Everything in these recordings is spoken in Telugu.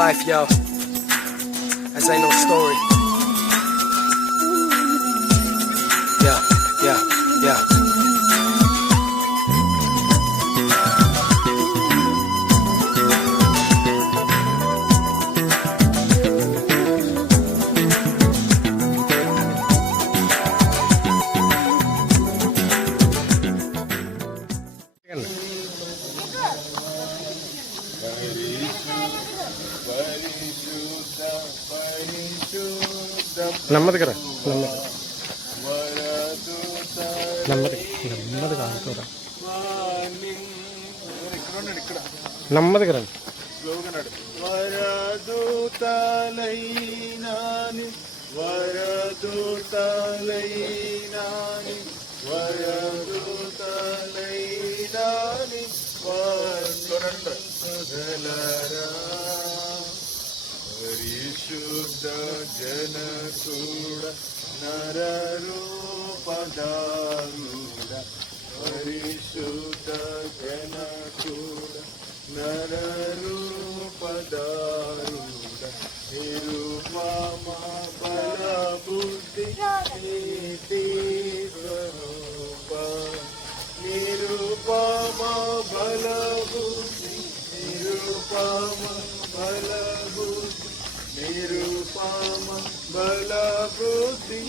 life, yo. This ain't no story. Yeah, yeah, yeah. నెమ్మదిగా నెమ్మదిగా అనుకోరా నెమ్మదిగా రండి. వరదూతలైనాని వరదూతలైనాని వరదూతలైనాని వరదలరా పరిశుద్ధ జనకుడ నరరూపదారుడ పరిశుద్ధ జనకుడ నరరూపదారుడ నిరుపమ బల బుద్ధి నీతి స్వరూప నిరుపమ బల బుద్ధి నిరుపమ బల బుద్ధి నిరుపమ బల బుద్ధి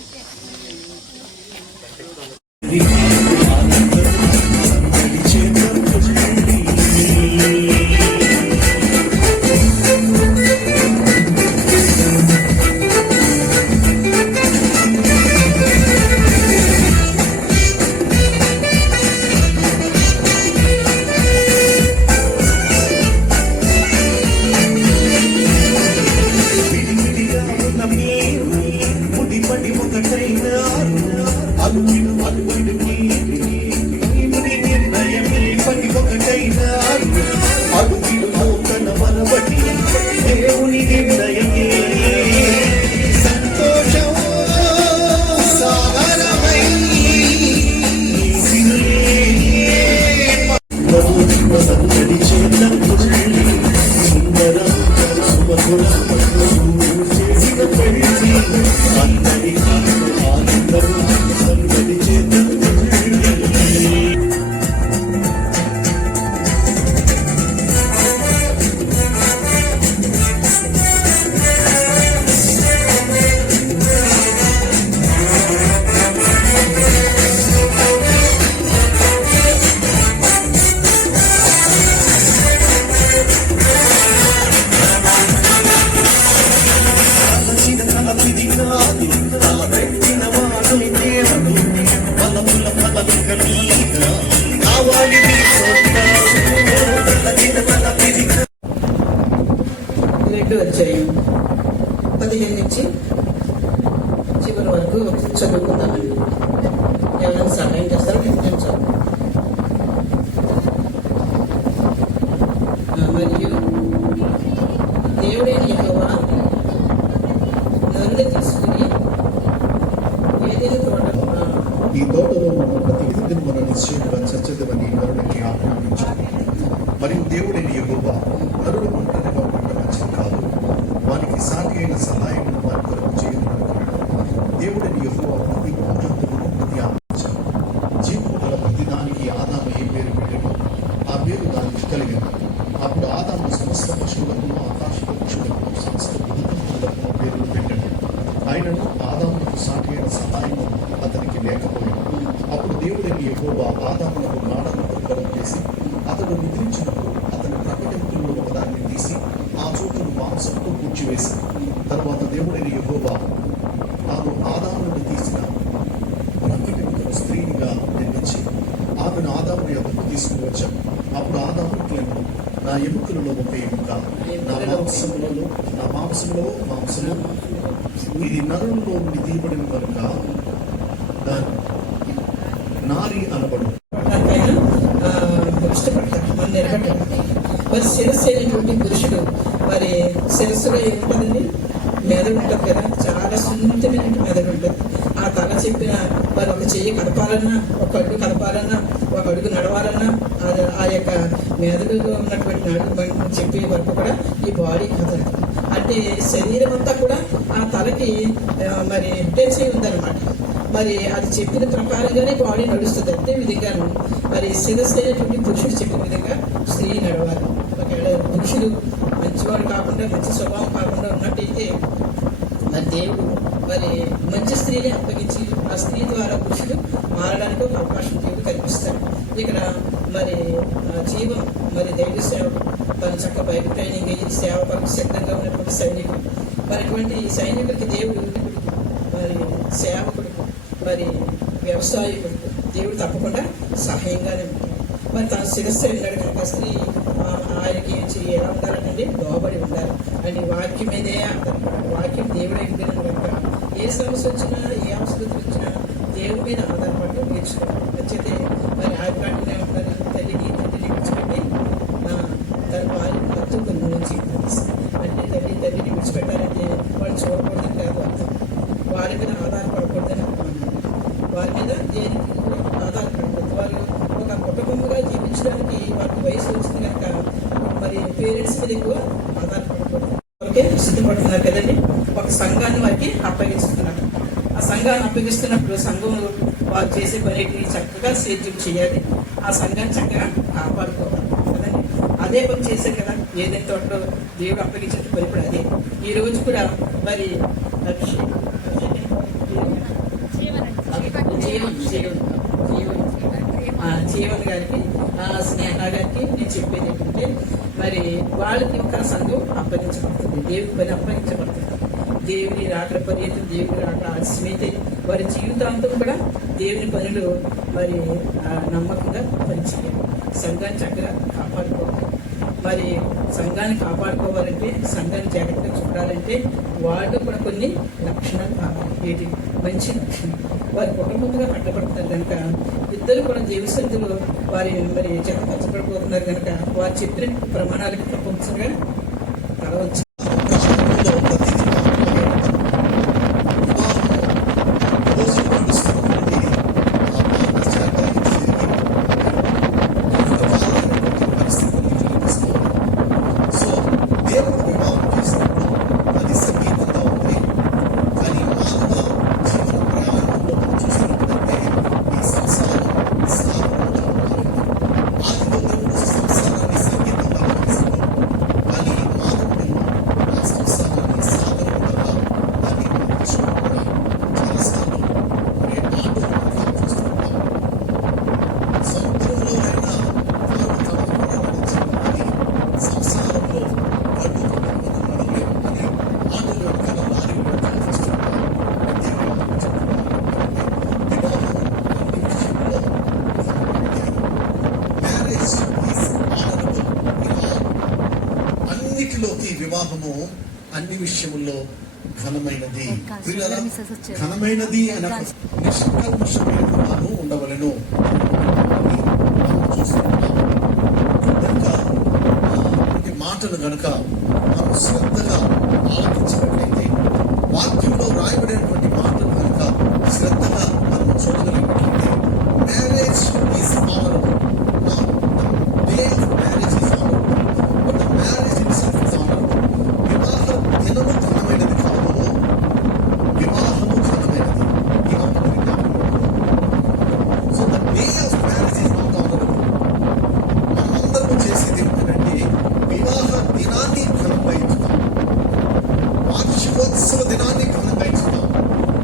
అధ్యాయం 15 నుంచి చివరి వరకు చదువుకుందామండి. ఎవరైనా సహాయం చేస్తారో నేను చదువు. మరియు దేవుడైన యెహోవా నన్ను తీసుకుని ఏదైనా తోటకు ఈ తోటలో మనం ప్రతి విధిని మనం నిశ్చయంగా చచ్చదవని నరుడికి ఆజ్ఞాపించు. మరియు దేవుడైన యెహోవా నరుడు ఒంటరిగా ఉండడం మంచిది కాదు, వానికి సాటి అయిన సహాయం వారి కొరకు చేయనున్నాడు. దేవుడైన యెహోవా ప్రతి భూజంతువును ప్రతి ఆపించాడు. జీవము గల ప్రతి దానికి ఆదాము ఏ పేరు పెట్టాడు, ఆ పేరు దానికి కలిగింది. అప్పుడు ఆదాము సమస్త పశువులకు, ఆకాశ పక్షులకు, సమస్త భూజంతువులకు పేర్లు పెట్టాడు. ఆయనను ఆదామునకు సాటి అయిన సహాయము అతనికి లేకపోయాడు. అప్పుడు దేవుడైన యెహోవా ఆదామునకు నాడను కలుగ చేసి అతడు నిద్రించినప్పుడు అతని ప్రకటనలో ఒకదాన్ని తీసి ఆ చోటును మాంసంతో పూడ్చివేసి, తర్వాత దేవుడైన యెహోవా తాను ఆదామును తీసిన ప్రకటనను స్త్రీనిగా నిర్మించి ఆమెను ఆదాము యొక్కకు తీసుకుని వచ్చాను. అప్పుడు ఆదాముకి నా ఎముకలలో ఒక ఎముక, నా మాంసంలో మాంసము, ఇది నరులలో నుండి తీయబడిన కనుక దాని నారి అనబడు. ఇష్టపడతారు మనం నిలబడ్డారు. మరి శిరస్సు అయినటువంటి పురుషుడు మరి శిరస్సులో ఏముంటుందండి? మెదడు ఉంటుంది కదా, చాలా సున్నితమైన మెదడు ఉంటుంది. ఆ తల చెప్పిన మరి ఒక చెయ్యి కదపాలన్నా, ఒక అడుగు కదపాలన్నా, ఒక అడుగు నడవాలన్నా ఆ యొక్క మెదడులో ఉన్నటువంటి నడుము చెప్పే వరకు కూడా ఈ బాడీ కదలదు. అంటే శరీరం అంతా కూడా ఆ తలకి మరి అటాచ్ అయి ఉందన్నమాట. మరి అది చెప్పిన ప్రకారంగానే బాడీ నడుస్తుంది. అంతే విధంగాను మరి శిరస్సు అయినటువంటి పురుషుడు చెప్పిన విధంగా స్త్రీ నడవాలి. ఒకవేళ పురుషుడు మంచివాడు కాకుండా, మంచి స్వభావం కాకుండా ఉన్నట్టయితే మరి దేవుడు మరి మంచి స్త్రీని అప్పగించి ఆ స్త్రీ ద్వారా పురుషుడు మారడానికి ఒక అవకాశం దేవుడు కల్పిస్తాడు. ఇక్కడ మరి జీవం మరి దైవ సేవకు మరి చక్క బయట ట్రైనింగ్ అయ్యి సేవ పనికి సిద్ధంగా ఉన్నటువంటి సైనికులు, మరి అటువంటి సైనికులకి దేవుడు మరి సేవకుడికి మరి వ్యవసాయకుడికి దేవుడు తప్పకుండా సహాయంగానే ఉంటాడు. మరి తన శిరస్సు వెళ్ళాడు కనుక స్త్రీ ఆయనకి ఎలా ఉండాలంటే లోబడి ఉండాలి. అంటే వాక్యం మీదే ఆధారపడాలి. వాక్యం దేవుడే విధానం కనుక ఏ సమస్య వచ్చినా, ఏ అవసరం వచ్చినా దేవుడి మీద ఆధారపడటం నేర్చుకోవాలి. నచ్చితే మరి ఆ వాటిని ఏమంటారు, తల్లిని తండ్రిని విడిచిపెట్టి తన భార్యను హత్తుకుని నుంచి అంటే తల్లిని విడిచిపెట్టాలంటే వాళ్ళు చూడకూడదని కాదు అర్థం. వారి మీద ఆధారపడకూడదని అర్థం. వారి మీద దేనికి ఆధారపడకూడదు. వాళ్ళు ఒక కుటుంబంగా జీవించడానికి వారికి వయసు వచ్చింది కనుక మరి పేరెంట్స్ మీద ఎక్కువ ఆధారపడకూడదు. ఓకే, సిద్ధపడుతున్నారు కదండి. ఒక సంఘాన్ని వారికి అప్పగిస్తున్నారు. ఆ సంఘాన్ని అప్పగిస్తున్నప్పుడు సంఘం వారు చేసే పనిని చక్కగా సేద్యం చేయాలి. ఆ సంఘాన్ని చక్కగా కాపాడుకోవాలి కదండి. అదే పని చేశారు కదా, ఏదైతే తోటలో దేవుడు అప్పగించిన పని కూడా అదే. ఈ రోజు కూడా మరి జీవన్ గారికి, స్నేహ గారికి నేను చెప్పేది ఏంటంటే మరి వాళ్ళకి ఒక సంఘం అప్పగించబడుతుంది, దేవుడి పని అప్పగించబడుతుంది. దేవుని రాకడ పర్యటన, దేవుని రాకడ ఆలస్యమైతే వారి జీవితాంతం కూడా దేవుని పనులు మరి నమ్మకంగా పనిచేయాలి. సంఘాన్ని చక్కగా కాపాడుకోవాలి. మరి సంఘాన్ని కాపాడుకోవాలంటే, సంఘాన్ని జాగ్రత్తగా చూడాలంటే వాళ్ళు కూడా కొన్ని లక్షణాలు కావాలి. ఏంటి మంచి లక్షణం? వారి కుటుంబంగా కట్టబడుతున్నారు కనుక ఇద్దరు కూడా జీవసంతులు వారి మరి చెత్త పచ్చబడిపోతున్నారు కనుక వారు చెప్పిన ప్రమాణాలకు తప్పనిసరిగా కలవచ్చు. వివాహము అన్ని విషయముల్లో ఘనమైనది. ఘనమైనది అనే నిష్కల్మషమైన వివాహం ఉండవలెను కనుక మాటలు గనుక మనం శ్రద్ధగా ఆలోచించినట్లయితే, వాక్యంలో రాయబడినటువంటి మాటలు కనుక శ్రద్ధగా మనం చూడగలిగినట్లయితే, marriage is honourable. Marriage is honourable, but the marriage itself is honourable. వివాహ దినము ఘనమైనది కాదు, వివాహము ఘనమైనది. So the day of marriage is not honourable. మనమందరము చేసేది ఏంటంటే వివాహ దినాన్ని ఘనంగా ఇచ్చుతాం, వార్షికోత్సవ దినాన్ని ఘనంగా ఇచ్చుతాం.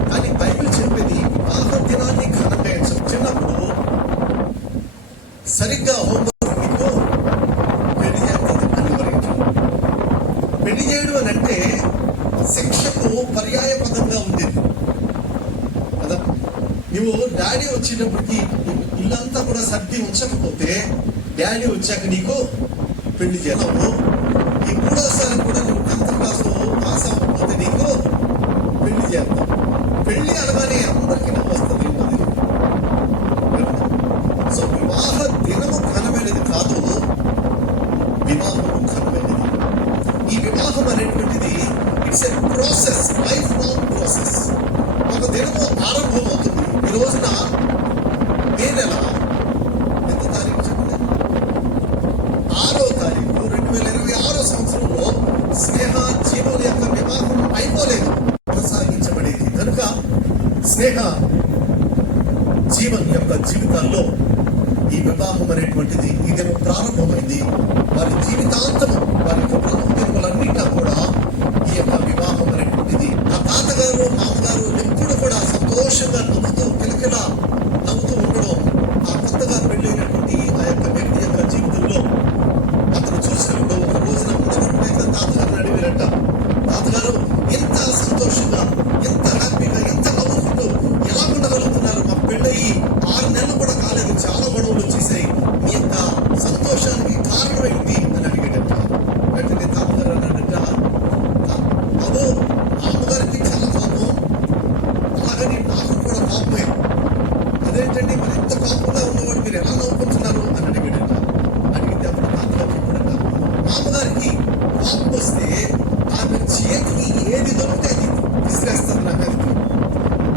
కానీ బైబిల్ చెప్పేది వివాహ దినాన్ని ఘనంగా ఇచ్చాం. చిన్నప్పుడు సరిగ్గా హోంవర్క్ మీకు పెళ్లి చేస్తుంది అనివార్యం. పెళ్లి చేయడం అని అంటే శిక్షకు పర్యాయ పదంగా ఉండేది కదా. నువ్వు డాడీ వచ్చేటప్పటికి ఇల్లంతా కూడా సర్ది ఉంచకపోతే డాడీ వచ్చాక నీకు పెళ్లి చేయాలి. ఈ మూడోసారి కూడా నువ్వు 10th క్లాస్ పాస్ అవ్వకపోతే నీకు పెళ్లి చేస్తావు. పెళ్లి అనగానే అందరికీ నవ్వు వస్తుంది. సో వివాహ దినము ఘనమైనది కాదు, వివాహము ఘనమైనది. ఈ వివాహం అనేటువంటిది it's a process, life long process. ఒక దినము ఆరంభం అవుతుంది. ఈ రోజున మే నెల ఎంత తారీఖు చెప్పండి, 6వ తారీఖు 2026 సంవత్సరంలో స్నేహ జీవన్ యొక్క వివాహం అయిపోలేదు, కొనసాగించబడేది. కనుక స్నేహ జీవన్ యొక్క జీవితాల్లో ఈ వివాహం అనేటువంటిది ఇదేమో ప్రారంభమైంది. వారి జీవితాంతము వారి యొక్క బ్రతుకులన్నింటా కూడా ఈ యొక్క వివాహం అనేటువంటిది. ఆ తాతగారు మామగారు ఎప్పుడు కూడా సంతోషంగా నవ్వుతూ కిలకిల నవ్వుతూ ఉండడం ఆ కొత్తగా పెళ్ళైనటువంటి ఆ యొక్క వ్యక్తి యొక్క జీవితంలో అతను చూసినప్పుడు ఒక రోజున ఉండబడిన తాతగారిని అడిగారట, తాతగారు ఎంత సంతోషంగా, ఎంత హ్యాపీగా, ఎంత నవ్వుకుంటూ ఎలా ఉండగలుగుతున్నారు? మా పెళ్ళయి 6 నెలలు కూడా కాలేదు, చాలా గొడవలు వచ్చేసాయి, మీ యొక్క సంతోషానికి కారణం ఏంటి అని అడిగాడట. వెంటనే తాతగారు అన్నాడట, బాబు మా అమ్మగారికి చాలా కోపం, అలాగని నాకు కూడా కోపమే. అదేంటండి మరి ఎంత కోపంగా ఉన్నవాడు మీరు ఎలా నవ్వుకుంటున్నారు అని అడిగాడట. అడిగితే అప్పుడు తాతగారు చెప్పాడట, మా అమ్మగారికి కోపం వస్తే ఆమె చేతికి ఏది దొరికితే అది విసిరేస్తుంది నా మీదకి.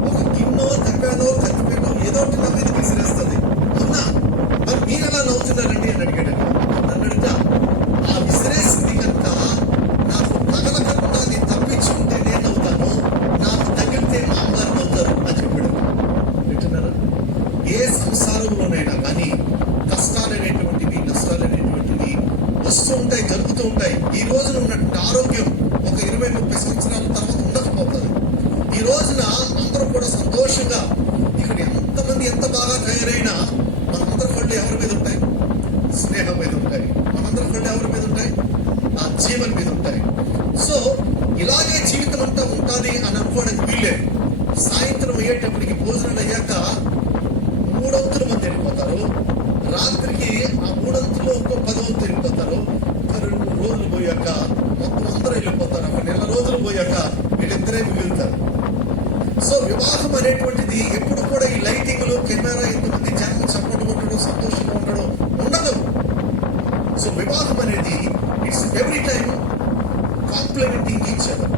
ఒక గిన్నో తప్పానో కత్తిపెట్టో ఏదో ఒకటి నా మీదకి విసిరేస్తుంది. అవునా, మరి మీరు ఎలా నవ్వుతున్నారండి అని అడిగాడట. అన్నాడట, ఆ విసిరేసింది కనుక నాకు తగలకుండా అది తప్పించుకుంటే నేను నవ్వుతాను, నాకు తగిలితే మా అమ్మగారు నవ్వుతారు అని చెప్పాడు. వింటున్నారా? ఏ సంసారంలోనైనా కానీ కష్టాలు అనేటువంటివి, నష్టాలు అనేటువంటివి వస్తూ ఉంటాయి, జరుగుతూ ఉంటాయి. ఈ రోజున ఉన్నటువంటి ఆరోగ్యం ఒక 20-30 సంవత్సరాల తర్వాత ఉండకపోతుంది. ఈ రోజున అందరూ కూడా సంతోషంగా, ఇక్కడ ఎంతమంది ఎంత బాగా తయారైనా మనందరి కళ్ళు ఎవరి మీద ఉంటాయి? స్నేహం మీద ఉంటాయి. మనందరి కళ్ళు ఎవరి మీద ఉంటాయి? ఆ జీవన్ మీద ఉంటాయి. సో ఇలాగే జీవితం అంతా ఉంటుంది అని అనుకోవడానికి వీల్లేదు. సాయంత్రం అయ్యేటప్పటికి భోజనాలు అయ్యాక 3 మంది వెళ్ళిపోతారు. రాత్రికి ఆ 3 ఇంకో 10 వెళ్ళిపోతారు. ఒక 2-3 రోజులు పోయాక మొత్తం అందరూ వెళ్ళిపోతారు. ఒక నెల రోజులు పోయాక వీళ్ళిద్దరే మిగులుతారు. సో వివాహం అనేటువంటిది ఎప్పుడు కూడా ఈ లైటింగ్లు, కెమెరా, ఎంతమంది జనం సపోర్ట్ కొట్టడం, సంతోషంగా ఉండడం ఉండదు. సో వివాహం అనేది it's every time complementing each other.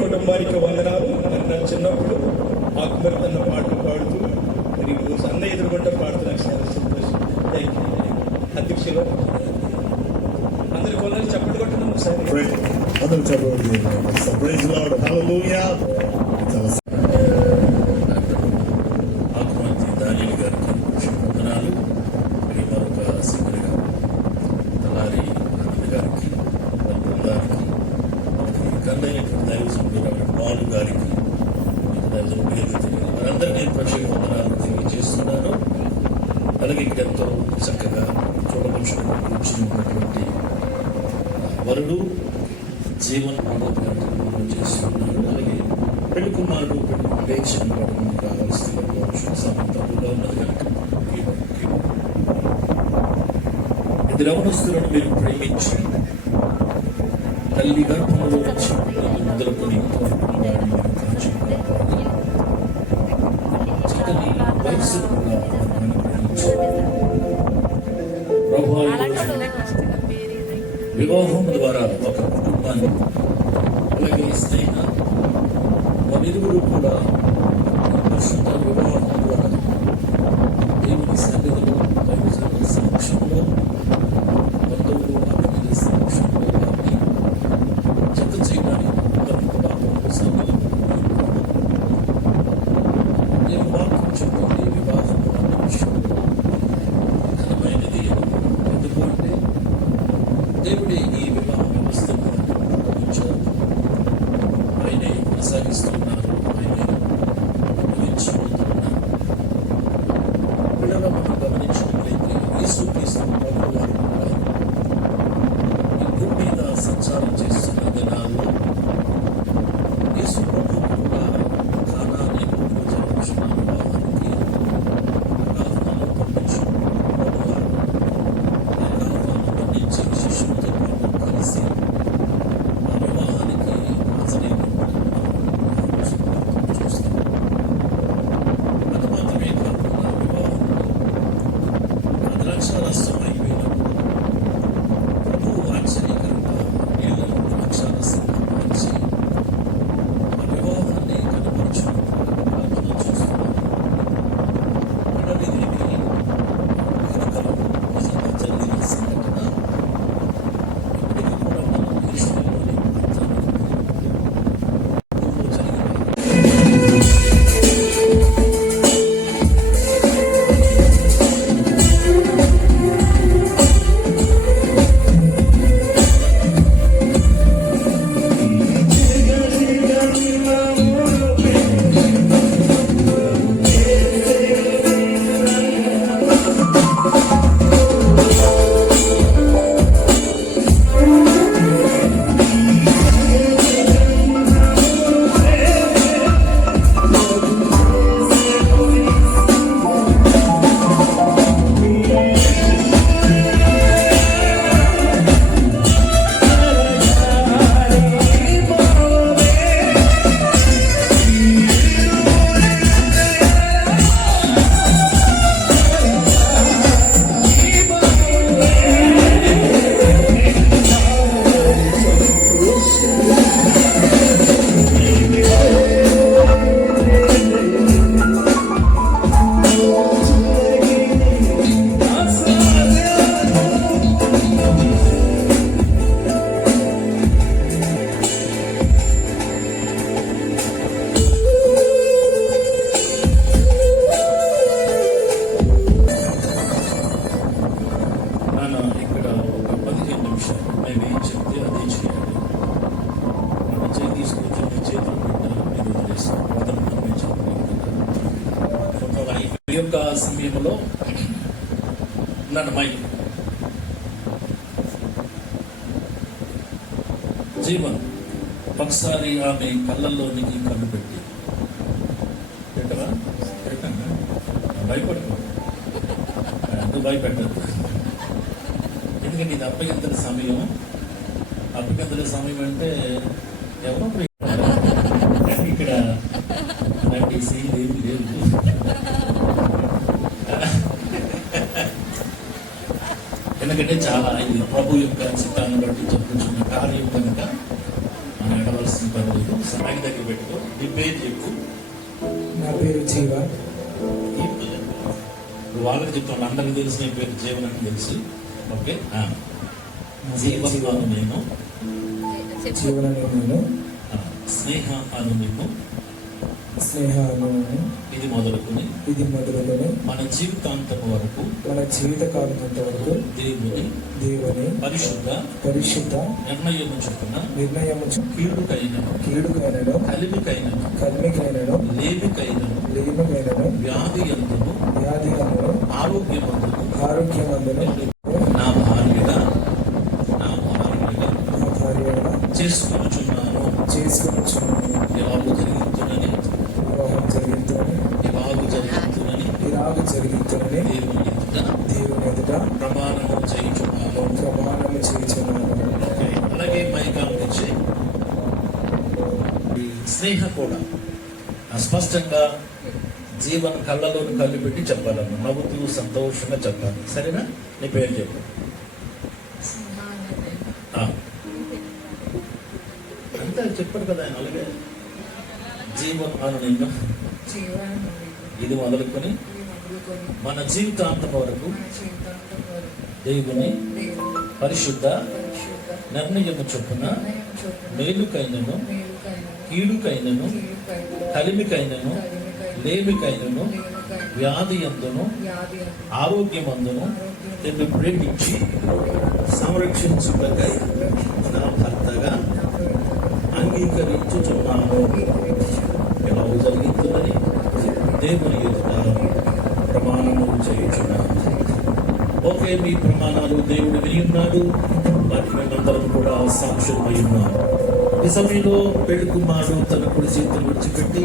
కుటుంబానికి వందనాలు. నా చిన్నప్పుడు అక్బర్ అన్న పాటలు పాడుతూ నీకు అన్న ఎదురుగొంట పాడుతున్నాను. చాలా సంతోషం. థ్యాంక్ యూ అధ్యక్షులు. అందరి కొన్నాళ్ళు చప్పటి కొట్టడం ఒకసారి అందరూ చెప్పండి. ప్రైజ్ లార్డ్, హల్లెలూయా. ఆకుమంతి దానియలు గారికి వందనాలు. మరొక సింగర్ తలారి ఆనంద్ గారికి, వాళ్ళ బృందానికి, కన్నయ్యటువంటి దైవజనుడు బాలు గారికి, వారందరికీ ప్రత్యేక వందనాలు తెలియజేస్తున్నాను. అలాగే ఇక్కడ ఎంతో చక్కగా చూడవలసిన కూర్చున్నటువంటి వరుడు జీవన్ ఆనందం చేస్తున్నారు. అలాగే పెళ్లి కుమారుడు పెళ్లి లేచిన వాడు కావాల్సిన సమర్థంలో ఉన్నది కనుక యవనస్తులను మీరు ప్రేమించి తల్లి గర్భంలో నుంచి మొదలుకొని వారిని మీరు కాచుకోవాలి. చక్కని వయసును కూడా వారిని ప్రేమించాలి. ప్రభువా, వివాహం ద్వారా ఒక కుటుంబాన్ని, అలాగే స్నేహ వారిరువురు కూడా పరిశుద్ధ వివాహం ద్వారా దేవుని సన్నిధిలో, దైవజనుల సమక్షంలో, బంధువులు ఆత్మీయుల సమక్షంలో వారిని జత చేయడానికి అందరూ కూడా సన్నిధిలో నేను వాక్యం చెప్తుంది. వివాహం అన్న విషయం ఘనమైనది. ఎందుకు అంటే దేవుడే ఈ వివాహ వ్యవస్థను ప్రారంభించారు. ఆయనే కొనసాగిస్తున్నారు. ఆయనే నిర్మించబోతున్నారు. పిల్లలు మనం గమనించినట్లయితే యేసుక్రీస్తు ప్రభువారు కూడా ఈ భూమి మీద సంచారం చేస్తున్న దినాల్లో యేసు ప్రభు కూడా కానా అనే ఊరిలో జరుగుతున్న వివాహానికి ఆహ్వానం పంపించారు. ప్రభువారు ఆహ్వానం పంపించి శిష్యులతో పాటు కలిసి ఆ వివాహానికి హాజరైనప్పుడు మనం చూస్తాం. అది మాత్రమే కాకుండా వివాహంలో ఆ ద్రాక్షారసం అయిపోయినప్పుడు ప్రభువు ఆశ్చర్యకరంగా నీళ్లను ద్రాక్షారసంగా మార్చి ఆ వివాహాన్ని కనపరుచుకున్నప్పుడు మనం చూస్తున్నాం. ఇది వెనకలో నిజంగా జరిగిన సంఘటన. ఇప్పటికీ కూడా మనం ఈశ్వరులోని ప్రాంతానికి జరిగిన నాన్న ఇక్కడ ఒక 15 నిమిషాలు నేను ఏం చెప్తే అదే చేయాలి. మన చేయి తీసుకొచ్చి మీ చేతులు పెట్టాను, మీరు వదిలేస్తాను. మొదలు మనం చెప్పాలి. ఈ యొక్క సమయంలో నన్ను మైక్ జీవన్ ఒకసారి ఆమె కళ్ళల్లోనికి కన్ను పెట్టి పెట్టవా? పెట్టండి, భయపడుకో, ఎందుకు భయపెట్టదు. ఎందుకంటే ఇది అప్పగింతల సమయం. అప్పగింతల సమయం అంటే ఎవరో ఇక్కడ అలాంటి సీన్ ఏమి లేదు. ఎందుకంటే చాలా ఇది ప్రభు యొక్క చిత్తాన్ని బట్టి జరుగుతున్న కార్యం కనుక మనం ఎడవలసిన పని లేదు. సమయం దగ్గర పెట్టుకో. నీ పేరు చెప్పు. నా పేరు జీవ. వాళ్ళకి చెప్తాను, అందరికి తెలిసి నీ పేరు జీవన్ అని తెలుసు. ఓకే, జీవన్ నేను, జీవన నేను, స్నేహ అను నిన్ను, స్నేహ అను నేను, ఇది మొదలుకొని మన జీవితాంతం వరకు, మన జీవితకాలంత వరకు దేవుని పరిశుద్ధ నిర్ణయము చొప్పున కీడుకైనను కలిమికైనను లేమికైనను వ్యాధి అందును ఆరోగ్యమందును నా భార్యగా చేసుకొనుచున్నాను. ఇలాగు జరుగుతుందని దేవుని ఎదుట ప్రమాణము చేయుచున్నాను. స్నేహ కూడా స్పష్టంగా జీవన్ కళ్ళలోని కళ్ళు పెట్టి చెప్పాలమ్మా, నవ్వుతూ సంతోషంగా చెప్పాలి. సరేనా? నీ పేరు చెప్పు. అంతా చెప్పాడు కదా ఆయన. అలాగే జీవన్ అను నిన్ను ఇది మొదలుకొని మన జీవితాంతం వరకు దేవుని పరిశుద్ధ నిర్ణయము చొప్పున మేలుకైనను కీడుకైనను కలిమికైనను లేమికైనను వ్యాధి అందును ఆరోగ్యమందును నిన్ను ప్రేమించి సంరక్షించుటకై నా భర్తగా అంగీకరించుచున్నాను. ఎలా జరుగుతుందని దేవుని ఎదుట ప్రమాణము చేయుచున్నాను. ఓకే, మీ ప్రమాణాలు దేవుడు విని ఉన్నాడు. వాటి మేమందరం కూడా సాక్షులమై ఉన్నాము. ఈ సమయంలో పెళ్లి కుమారుడు తన కుడి చేతులు విడిచిపెట్టి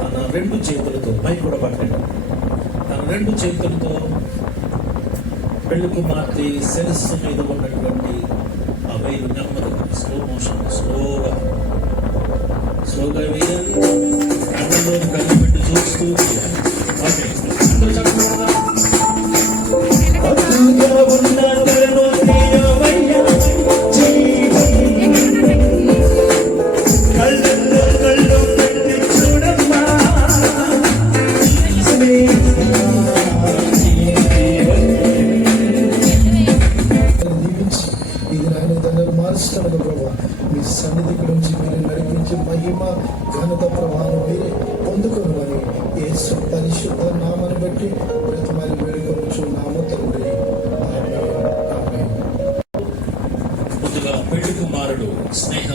తన రెండు చేతులతో మైక్ కూడా పట్టండి. తన రెండు చేతులతో పెళ్లి కుమార్తె శిరస్సు మీద ఉన్నటువంటి ఆ వేలు నెమ్మదిగా స్లోగా వేయాలి. కళ్ళలో కళ్ళు పెట్టి చూస్తూ వేయాలి. ఓకే, అందరూ చెప్పకుండా మారుస్తాను ప్రభావ. మీ సన్నిధి గురించి మీరు నడిపించి మహిమ ఘనత ప్రభావం మీరే పొందుకోమని యేసు పరిశుద్ధ నామని బట్టి బ్రతమాలి వేడుకొనుచున్నాము తండ్రి. ఆమేన్. ముందుగా పెళ్లి కుమారుడు స్నేహ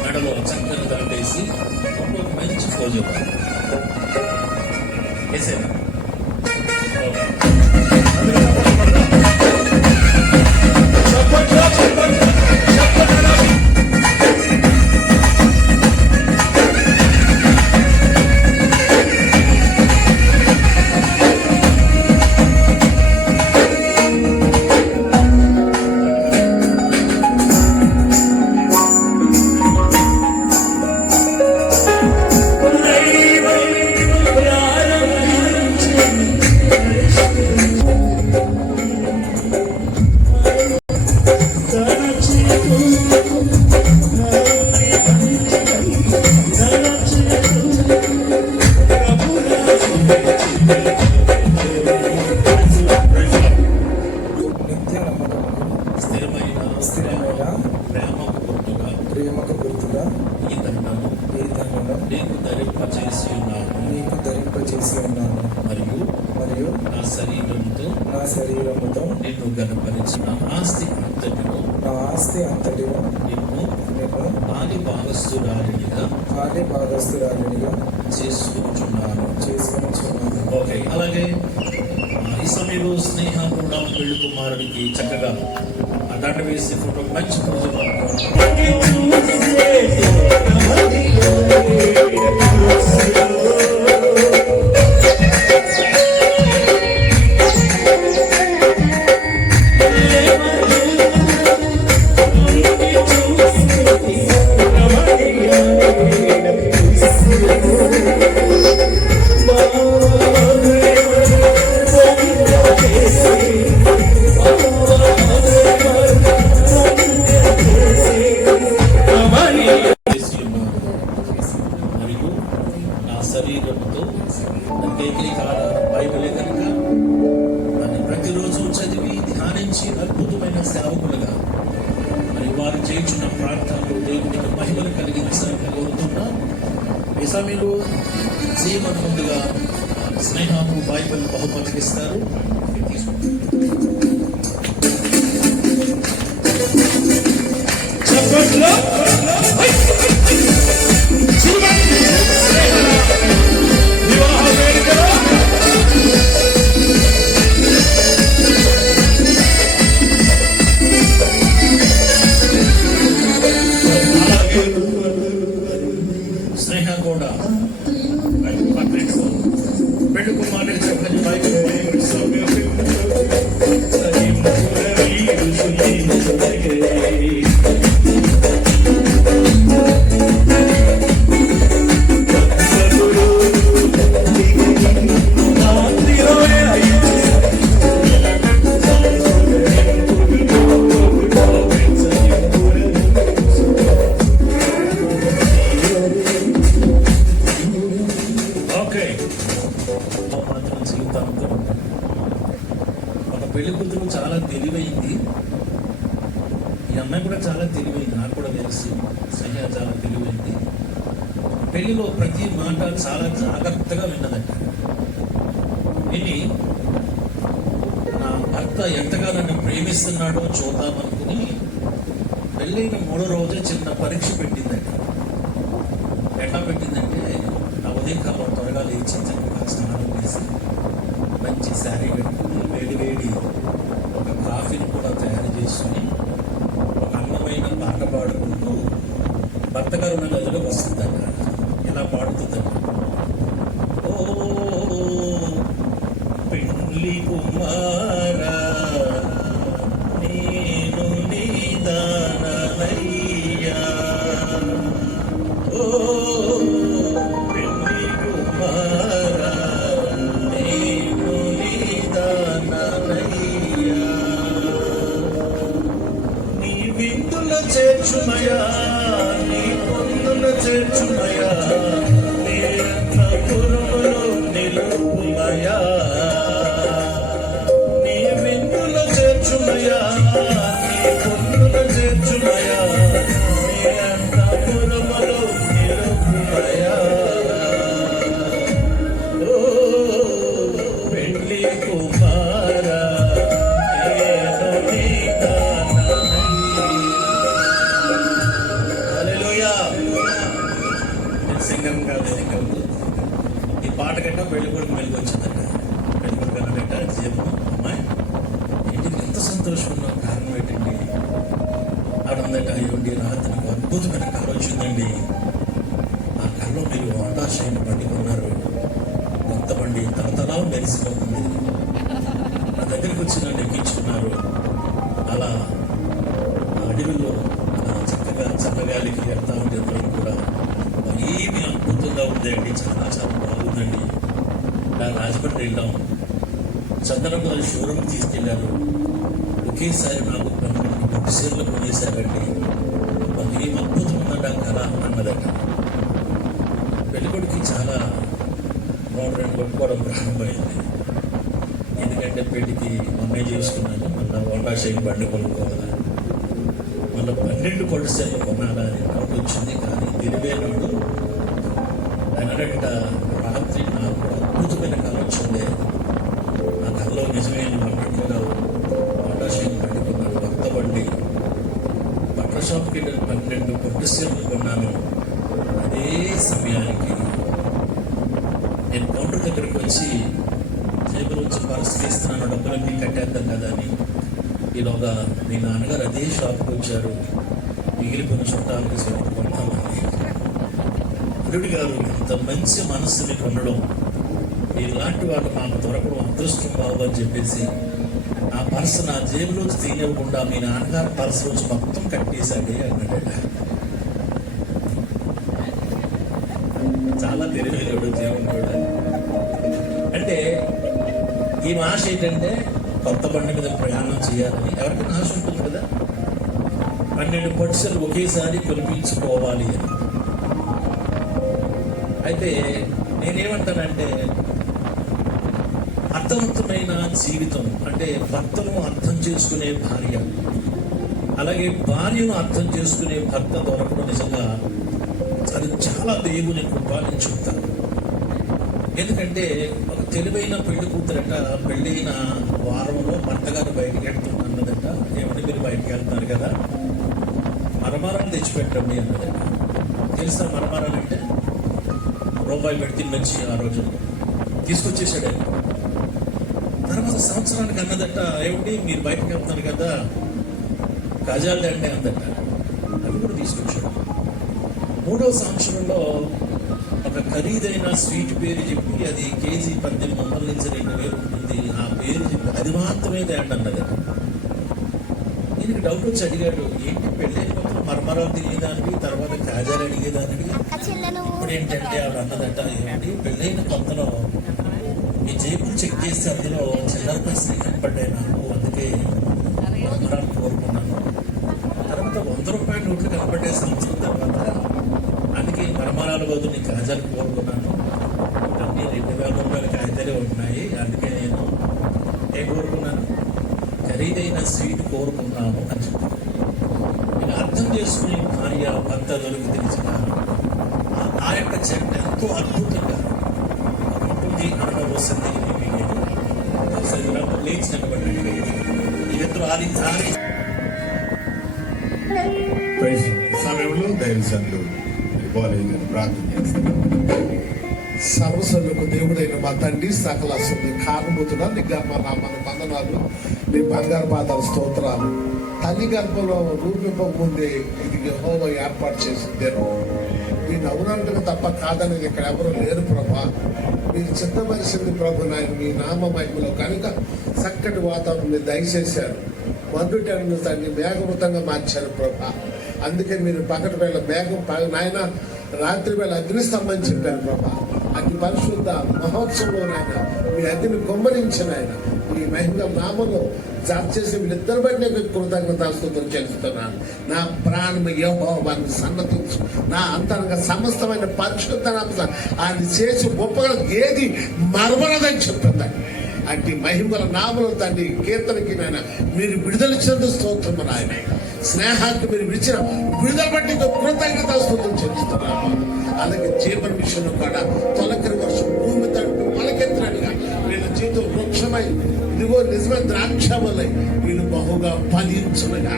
మెడలో చక్కని దండేసి ఒక మంచి పూజ వేసేనా? ప్రేమకు గుర్తుగా ఈ దండను నీకు ధరింపచేసి ఉన్నాను. మరియు నా శరీరముతో నిన్ను గణపరిచిన ఆస్తి అంతటిలో నిన్ను ఆది భాగస్థురాలినిగా చేసుకుంటున్నాను. ఓకే, అలాగే ఈ సమయంలో స్నేహ కూడా పెళ్లి కుమారుడికి చక్కగా ఆ దండ వేసి ఫోటో మంచి పూజ శరీరంతో బైబిలే కనుక దాన్ని ప్రతిరోజు చదివి ధ్యానించి అద్భుతమైన సేవకులుగా మరి వారు చేయించిన ప్రార్థనలు దేవునికి మహిమను కలిగించాలని కోరుతున్నా. ఈ సమయంలో జీవన్ ముందుగా స్నేహము బైబిల్ బహుమతికి ఇస్తారు. స్నేహ కూడా పెళ్లి కుమారుడికి చెప్పని బైబిల్ పెళ్లి కూతురు చాలా తెలివైంది. ఈ అమ్మాయి కూడా చాలా తెలివైంది, నాకు కూడా తెలుసు. సహ్య చాలా తెలివైంది. పెళ్లిలో ప్రతి మాట చాలా జాగ్రత్తగా విన్నదంట. విని నా భర్త ఎంతగా నన్ను ప్రేమిస్తున్నాడో చూద్దామనుకుని పెళ్ళైన 3వ రోజు చిన్న పరీక్ష పెట్టిందంట. ఎట్లా పెట్టిందంటే, నా ఉదయకాలం త్వరగా లేచి చక్కగా స్నానం చేసి మంచి శారీ కట్టుకుని వేడి ఒక కాఫీని కూడా తయారు చేసుకుని ఒక అందమైన పాట పాడుకుంటూ భర్త గారు ఉన్న గదిలోకి వస్తుందంట. ఇలా పాడుతుందంట, ఓ పెళ్లి కుమారా నేను నీదానయ్యా, ఓ పెళ్లి కుమారా నేను నీదానయ్యా, నీ విందుల చేర్చుమయా, నీ పొందుల చేర్చుమయా, నీ అంతఃపురములో నిలుపుమయా, నీ విందుల చేర్చుమయా, నీ పొందుల చేర్చుమయా, నీ అంతఃపురములో నిలుపుమయా, ఓ పెళ్లి కుమారా నేను నీదానయ్యా. హల్లెలూయా. నేను సింగం కాదు, సింగం. ఈ పాట కట్ట పెళ్లి కొడుకు మెలకు వచ్చిందట. పెళ్లి కొడుకు అన్నట జీవనం, అమ్మాయి ఏంటి ఎంత సంతోషం ఉన్నావు, కారణం ఏంటండి? ఆడందట, అయ్యండి రాత్రి నాకు అద్భుతమైన కళ వచ్చిందండి. ఆ కళలో మీరు హోండా షైన్ బండి కొన్నారు, కొత్త బండి తలతలా మెరిసిపోతుంది. నా దగ్గరికి వచ్చి నన్ను ఎక్కించుకున్నారు. అలా ఆ అడవిలో చక్కగా చల్లగాలికి వెళ్తా ఉండేది కూడా ఏమి అద్భుతంగా ఉందండి, చాలా చాలా బాగుందండి. ఇలా రాజమండ్రి వెళ్ళాం, చంద్రబాబు షోరూమ్ తీసుకెళ్లారు. ఒకేసారి నాకు 12 బుక్సీర్లు కొనేశారండి. మాకు ఏం అద్భుతం ఉందండి ఆ కళ అన్నదట. పెళ్ళికొడుకి చాలా మోడర్న్ కొట్టుకోవడం ప్రారంభమైంది. ఎందుకంటే పెళ్లికి మమ్మీ చేసుకున్నాను, మళ్ళీ హోండా షైన్ బండి కొనుక్కోవాలా, మళ్ళీ 12 పొడిసెర్లు కొనాలా అని డౌట్ వచ్చింది. కానీ తిరిగేనాడు అన్నట రాత్రి నాకు అద్భుతమైన కళ వచ్చింది. ఆ కళలో నిజమైన అన్నట్టుగా హోండా షైన్ బండి కొన్నాను, కొత్త బండి. బట్టల షాప్కి వెళ్ళి 12 పొడిసెర్లు కొన్నాను. అదే సమయానికి నేను కౌంటర్ దగ్గరికి వచ్చి జేబులో వచ్చి పర్స్ తీస్తున్నాను, డబ్బులన్నీ కట్టేద్దాం కదా అని. ఈలోగా మీ నాన్నగారు అదే షాప్కి వచ్చారు, మిగిలిపోయిన చుట్టాలకి సొంత కొంటామని. అల్లుడి గారు ఇంత మంచి మనస్సుని కొనడం, ఇలాంటి వాళ్ళు మాకు దొరకడం అదృష్టం బాబు అని చెప్పేసి ఆ పర్స్ నా జేబులోకి తీయకుండా మీ నాన్నగారు పర్స్ వచ్చి మొత్తం కట్టేశాడే అన్నాడట. చాలా తెలివైనడు దేవుడు కూడా. అంటే ఈ ఆశ ఏంటంటే కొత్త బండి మీద ప్రయాణం చేయాలని. ఎవరికైనా ఆశ ఉంటుంది కదా, 12 పొడిసెలు ఒకేసారి కొనిపించుకోవాలి అని. అయితే నేనేమంటానంటే, అర్థవంతమైన జీవితం అంటే భర్తను అర్థం చేసుకునే భార్య, అలాగే భార్యను అర్థం చేసుకునే భర్త దొరకడం నిజంగా అది చాలా దేవుని కృప అని చెప్తాను. ఎందుకంటే ఒక తెలివైన పెళ్లి కూతురట పెళ్ళైన వారంలో భర్త గారు బయటికి వెళ్తున్నదట. ఏమంటే మీరు బయటికి వెళ్తున్నారు కదా, మరమరాలు తెచ్చిపెట్టండి అన్నదట. తెలుసా మరమరాలు అంటే? రూపాయి పెట్టి వచ్చి ఆ రోజు తీసుకొచ్చేసాడు. తర్వాత సంవత్సరానికి అన్నదట, ఏమిటి మీరు బయటకు వెళ్తున్నారు కదా, గజాలు దండే అందట. అవి కూడా తీసుకొచ్చాడు. 3వ సంవత్సరంలో ఒక ఖరీదైన స్వీట్ పేరు చెప్పి అది కేజీ 1800 నుంచి 2000 ఉంటుంది. ఆ పేరు చెప్పి అది మాత్రమే తేండి అన్నది. నేను డౌట్ వచ్చి అడిగాడు, ఏంటి పెళ్ళైన కొత్తలో మరమరాలు తినేదానికి, తర్వాత కాజాలు అడిగేదానికి, ఇప్పుడు ఏంటంటే ఆవిడ అన్నదట, ఏంటి పెళ్ళైన కొత్తలో మీ జేబులు చెక్ చేస్తే అందులో చిల్లర పైసలు కనపడ్డాయి నాకు, అందుకే మరమరాలు కోరుకున్నాను. తర్వాత 100 రూపాయల నోట్లు కనపడ్డే సంవత్సరం తర్వాత అందుకే మరమరాల బదులు నేను కాజాలు కోరుకున్నాను. అన్నీ 2000 రూపాయల కాగితాలే ఉంటున్నాయి, అందుకే నేను ఏం కోరుకున్నాను, ఖరీదైన సీటు కోరుకున్నాను అని చెప్పి నేను అర్థం చేసుకుని భార్య భర్త దొరికి తెలిసిన ఆ యొక్క చెట్టు ఎంతో అద్భుతంగా ఉంటుంది అనడం వస్తుంది లేచి నిలబడినట్టు ఇద్దరు ఆది సమయంలో దైవజనులు బాలయ్య ప్రార్థన చేస్తారు. సర్వసర్లకు దేవుడైన మా తండ్రి సకల కారణభూతుడా నీ గర్భ నామాన వందనాలు, నీ బంగారు పాదాల స్తోత్రాలు. తల్లి గర్భంలో రూపింపకముందే ఇది యెహోవా ఏర్పాటు చేసిందేను. నేను అవునంటే తప్ప కాదనేది ఇక్కడ ఎవరు లేరు ప్రభా. మీరు చిత్తపరిచింది ప్రభు నాయన మీ నామ మహిమలో కనుక చక్కటి వాతావరణం మీరు దయచేశారు. మండుటను తండ్రి మేఘవృతంగా మార్చారు ప్రభా. అందుకే మీరు పగటి వేళ మేఘం నాయన, రాత్రి వేళ అగ్నిస్తంభం చెప్పారు ప్రభా. అగ్ని పరిశుద్ధ మహోత్సవంలోనైనా మీ అగ్ని కొమ్మరించిన ఆయన మీ మహిళ నామలో జాబ్ చేసి వీళ్ళిద్దరు బట్టి నేను కృతజ్ఞతాస్తుతులు చెల్లిస్తున్నాను. నా ప్రాణము యెహోవాను సన్నతించు, నా అంతరంగ సమస్తమైన పరిశుద్ధ ఆయన చేసి గొప్పగా ఏది మరవనదని చెప్పింది. అట్టి మహిమల నామలు తండ్రి కీర్తనకి నాయన మీరు విడుదల చెందు స్తోత్రము నాయన. స్నేహానికి మీరు విడిచిన విడుదల బట్టి కృతజ్ఞతాస్తుతులు చెల్లిస్తున్నాను. అలాగే జీవన విషయంలో కూడా తొలకరి వర్షం భూమి తట్టు మొలకెత్తినట్టుగా వీళ్ళ జీవితం వృక్షమై ఇదిగో నిజమైన ద్రాక్షవలై వీళ్ళు బహుగా ఫలించునుగా,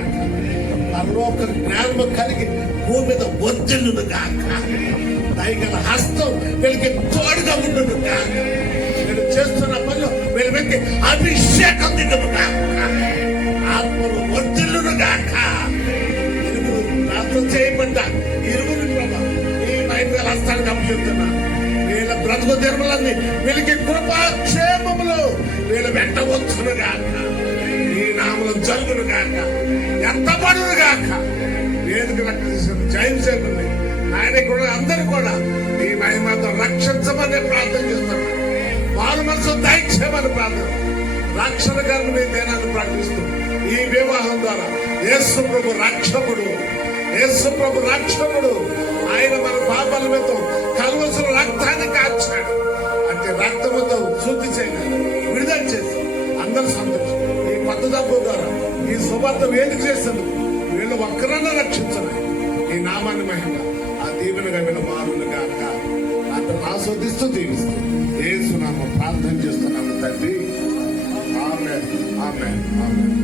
పరలోక జ్ఞానము కలిగి భూమి మీద వర్ధిల్లును గాక, దయగల హస్తం వీళ్ళకి తోడుగా ఉండును గాక, వీళ్ళు చేస్తున్న పనులు వీళ్ళ వ్యక్తి అభిషేకం దిగును గాక, ఆత్మలు వర్ధిల్లును గాక. ఇరుగురు ప్రార్థన చేయబడ్డ ఇరుగురు ప్రభా ఈ బయట హస్తానికి అప్పచెప్తున్నా. వీళ్ళ బ్రతుకు ధర్మలన్నీ వీళ్ళకి కృపాక్షేమములు వీళ్ళ వెంట వచ్చును గాక, ఈ నామలు జరుగును గాక, ఎంతపడును గాక. వేదిక రక్షించిన జయించేది ఆయన కూడా అందరూ కూడా ఈ మహిమతో రక్షించమని ప్రార్థన చేస్తున్నారు. వారు మనసు దయచేయమని ప్రార్థన, రక్షణ గారిని మీ దేనాన్ని ప్రకటిస్తూ ఈ వివాహం ద్వారా యేసు ప్రభు రక్షకుడు, యేసు ప్రభు రక్షకుడు. ఆయన మన పాపాల మీద కలువసిన రక్తాన్ని కాల్చాడు. అంటే రక్తముతో శుద్ధి చేయగలరు, విడుదల చేసి అందరూ సంతోషం. ఈ కొత్త డబ్బు ద్వారా ఈ సువార్త వేదిక చేసేందుకు వీళ్ళు ఒక్కరన్నా రక్షించను. ఈ నామాన్ని మహిమ ఆ దీవెనగా వీళ్ళు మారును గాక. అందరూ ఆస్వాదిస్తూ దీవిస్తూ యేసు నామమున ప్రార్థన చేస్తున్నాము తండ్రి. ఆమేన్, ఆమేన్, ఆమేన్.